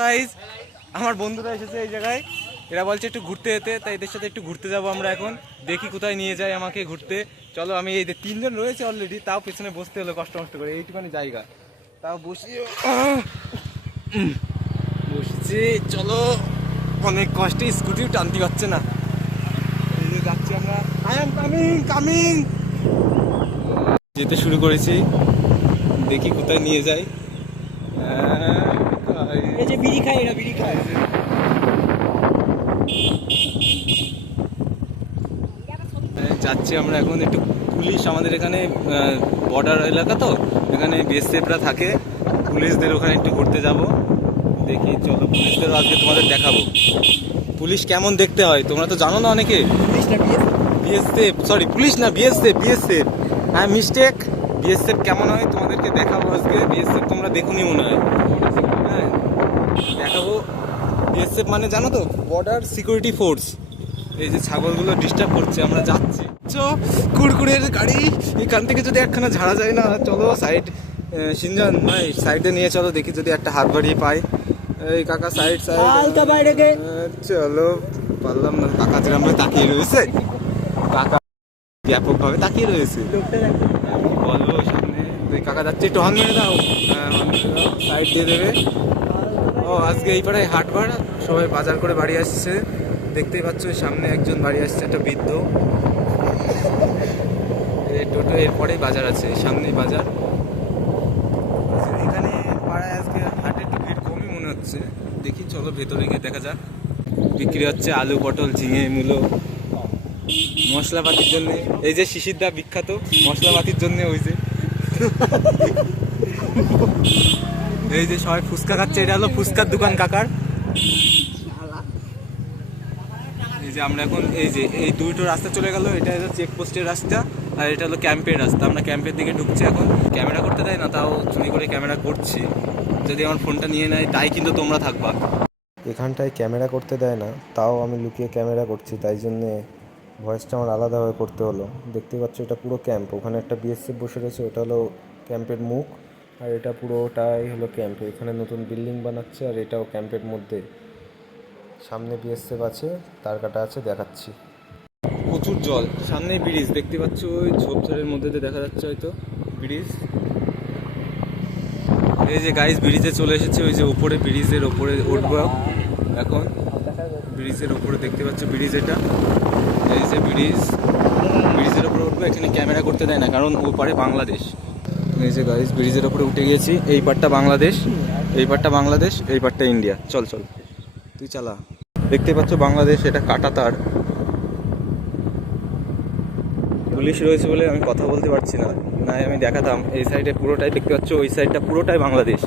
Guys, আমার বন্ধুরা এসেছে এই জায়গায়। এরা বলছে একটু ঘুরতে যেতে, তাই এদের সাথে একটু ঘুরতে যাব আমরা এখন। দেখি কোথায় নিয়ে যায় আমাকে ঘুরতে। চলো, আমি এই যে তিনজন রয়েছে অলরেডি, তাও পেছনে বসতে হলো কষ্ট মষ্ট করে, এইটুখানি জায়গা তাও বসিয়ে বসছি। চলো, অনেক কষ্টে স্কুটিও টানতে পারছে না। এই যে যাচ্ছি আমরা, আই এম কামিং কামিং, যেতে শুরু করেছি। দেখি কোথায় নিয়ে যায়। এই যে বিড়ি খায়, এরা বিড়ি খায়। যাচ্ছি আমরা এখন একটু। পুলিশ আমাদের এখানে বর্ডার এলাকা, তো এখানে বিএসএফরা থাকে। পুলিশদের ওখানে একটু ঘুরতে যাব। দেখি, চলো পুলিশদের আজকে তোমাদের দেখাবো পুলিশ কেমন দেখতে হয়। তোমরা তো জানো না অনেকে। বিএসএফ, সরি পুলিশ না, বিএসএফ, বিএসএফ, হ্যাঁ মিস্টেক। বিএসএফ কেমন হয় তোমাদেরকে দেখাবো আজকে। বিএসএফ তোমরা দেখুনি মনে হয়, হ্যাঁ দেখাবো। বিএসএফ মানে জানো তো, বর্ডার সিকিউরিটি ফোর্স। এই যে ছাগলগুলো ডিস্টার্ব করছে, আমরা যাচ্ছি। কুড়কুড়ের গাড়ি, এখান থেকে যদি একখানা ঝাড়া যায় না। চলো সাইড, সিনজান ভাই সাইডে নিয়ে চলো, দেখি যদি একটা হাত বাড়িয়ে পাই। এই কাকা সাইড সাইড, চলো। পারলাম না, কাকা যেরকম ভাবে তাকিয়ে রয়েছে, কাকা ব্যাপক ভাবে তাকিয়ে রয়েছে। বলবো সামনে তুই কাকা যাচ্ছে, একটু হর্ন মেরে দাও। সাইড দিয়ে দেবে। ও আজকে এই পাড়ায় হাটবার, সবাই বাজার করে বাড়ি আসছে। দেখতেই পাচ্ছ সামনে একজন বাড়ি আসছে, একটা বৃদ্ধ। এই টোটো, এরপরেই বাজার আছে, সামনেই বাজার। এখানে পাড়ায় আজকে হাটে একটু ভিড় কমই মনে হচ্ছে। দেখি চলো ভেতরে গিয়ে দেখা যাক। বিক্রি হচ্ছে আলু, পটল, ঝিঙে, মূলো, মশলাপাতির জন্য। এই যে শিশিরদা বিখ্যাত মশলাপাতির জন্য হয়েছে। এই যে সবাই ফুচকা খাচ্ছে, এটা হলো ফুচকার দোকান কাকার। এই যে আমরা এখন, এই যে এই দুটো রাস্তা চলে গেল, এটা হলো চেকপোস্টের রাস্তা, আর এটা হলো ক্যাম্পের রাস্তা। আমরা ক্যাম্পের দিকে ঢুকছি এখন। ক্যামেরা করতে দেয় না, তাও চুরি করে ক্যামেরা করছি। যদি আমার ফোনটা নিয়ে নেয় তাই কিন্তু তোমরা থাকবা। এখানটায় ক্যামেরা করতে দেয় না, তাও আমি লুকিয়ে ক্যামেরা করছি, তাই জন্যে ভয়েসটা আমার আলাদাভাবে করতে হলো। দেখতে পাচ্ছ এটা পুরো ক্যাম্প, ওখানে একটা বিএসএফ বসে রয়েছে, ওটা হলো ক্যাম্পের মুখ। আর এটা পুরোটাই হলো ক্যাম্প, এখানে নতুন বিল্ডিং বানাচ্ছে, আর এটাও ক্যাম্পের মধ্যে। সামনে বিএসএফ আছে, তার কাটা আছে, দেখাচ্ছি। প্রচুর জল, সামনে ব্রিজ দেখতে পাচ্ছ, ওই ঝোপঝাড়ের মধ্যে দিয়ে দেখা যাচ্ছে হয়তো ব্রিজ। এই যে গাইস ব্রিজে চলে এসেছে, ওই যে উপরে ব্রিজের ওপরে উঠবো এখন। ব্রিজের ওপরে দেখতে পাচ্ছ ব্রিজ, এটা এই যে ব্রিজ, ব্রিজের ওপরে উঠবো। এখানে ক্যামেরা করতে দেয় না, কারণ ও পারে বাংলাদেশ। এই যে গাইস ব্রিজের ওপরে উঠে গিয়েছি। এই পারটা বাংলাদেশ, এই পারটা বাংলাদেশ, এই পারটা ইন্ডিয়া। চল চল, তুই চালা। দেখতে পাচ্ছ বাংলাদেশ, এটা কাটা তার। পুলিশ রয়েছে বলে আমি কথা বলতে পারছি না, নাই আমি দেখাতাম। এই সাইডে পুরোটাই দেখতে পাচ্ছ, ওই সাইডটা পুরোটাই বাংলাদেশ।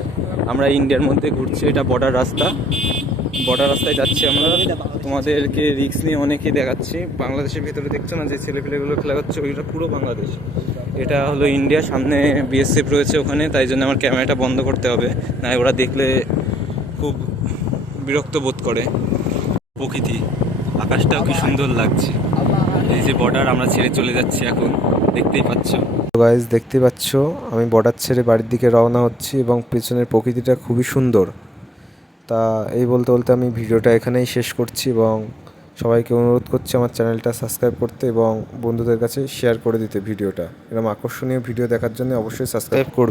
আমরা ইন্ডিয়ার মধ্যে ঘুরছি, এটা বর্ডার রাস্তা। বর্ডার রাস্তায় যাচ্ছি আমরা। তোমাদেরকে রিক্স নিয়ে অনেকে দেখাচ্ছি। বাংলাদেশের ভিতরে দেখছো না যে ছেলেপেলেগুলো খেলা করছে, ওইটা পুরো বাংলাদেশ। এটা হলো ইন্ডিয়া, সামনে বিএসএফ রয়েছে ওখানে, তাই জন্য আমার ক্যামেরাটা বন্ধ করতে হবে, না ওরা দেখলে খুব বিরক্ত বোধ করে। প্রকৃতি, আকাশটাও কি সুন্দর লাগছে। এই যে বর্ডার, আমরা ছেড়ে চলে যাচ্ছি এখন, দেখতেই পাচ্ছ। গাইস দেখতে পাচ্ছ আমি বর্ডার ছেড়ে বাড়ির দিকে রওনা হচ্ছি, এবং পেছনের প্রকৃতিটা খুবই সুন্দর। তা এই বলতে বলতে আমি ভিডিওটা এখানেই শেষ করছি, এবং সবাইকে অনুরোধ করছি আমার চ্যানেলটা সাবস্ক্রাইব করতে, এবং বন্ধুদের কাছে শেয়ার করে দিতে ভিডিওটা। এরকম আকর্ষণীয় ভিডিও দেখার জন্য অবশ্যই সাবস্ক্রাইব করবে।